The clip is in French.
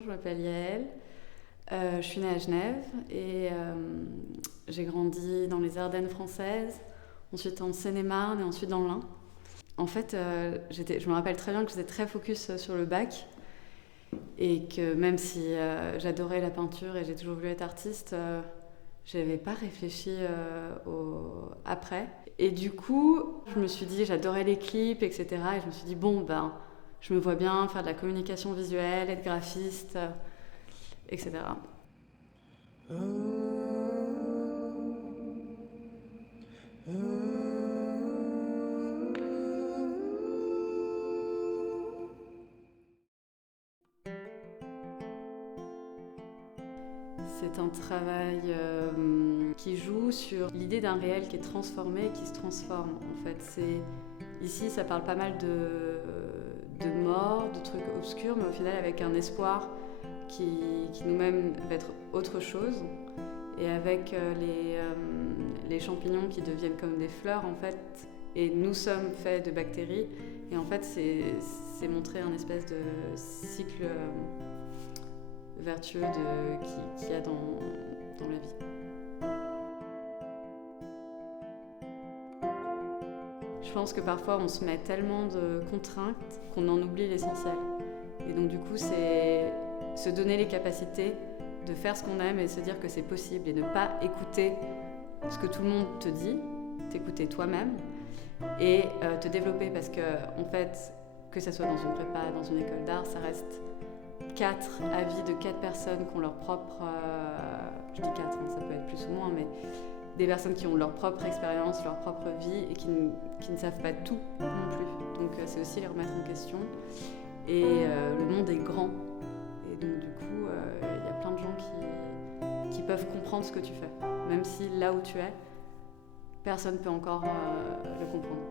Je m'appelle Yael, je suis née à Genève et j'ai grandi dans les Ardennes françaises, ensuite en Seine-et-Marne et ensuite dans l'Ain. En fait, je me rappelle très bien que j'étais très focus sur le bac et que même si j'adorais la peinture et j'ai toujours voulu être artiste, je n'avais pas réfléchi au après. Et du coup, je me suis dit, j'adorais les clips, etc. Et je me suis dit, bon, ben, je me vois bien faire de la communication visuelle, être graphiste, etc. C'est un travail qui joue sur l'idée d'un réel qui est transformé et qui se transforme. En fait, ici, ça parle pas mal de mort, de trucs obscurs, mais au final avec un espoir qui nous-mêmes va être autre chose. Et avec les champignons qui deviennent comme des fleurs, en fait, et nous sommes faits de bactéries. Et en fait, c'est montrer un espèce de cycle vertueux qu'il y a dans la vie. Je pense que parfois on se met tellement de contraintes qu'on en oublie l'essentiel. Et donc du coup, c'est se donner les capacités de faire ce qu'on aime et se dire que c'est possible et ne pas écouter ce que tout le monde te dit, t'écouter toi-même et te développer parce que en fait, que ça soit dans une prépa, dans une école d'art, ça reste 4 avis de 4 personnes qui ont leur propre... je dis 4, hein, ça peut être plus ou moins, mais des personnes qui ont leur propre expérience, leur propre vie et qui ne savent pas tout non plus. Donc c'est aussi les remettre en question. Et le monde est grand. Et donc du coup, il y a plein de gens qui peuvent comprendre ce que tu fais. Même si là où tu es, personne ne peut encore le comprendre.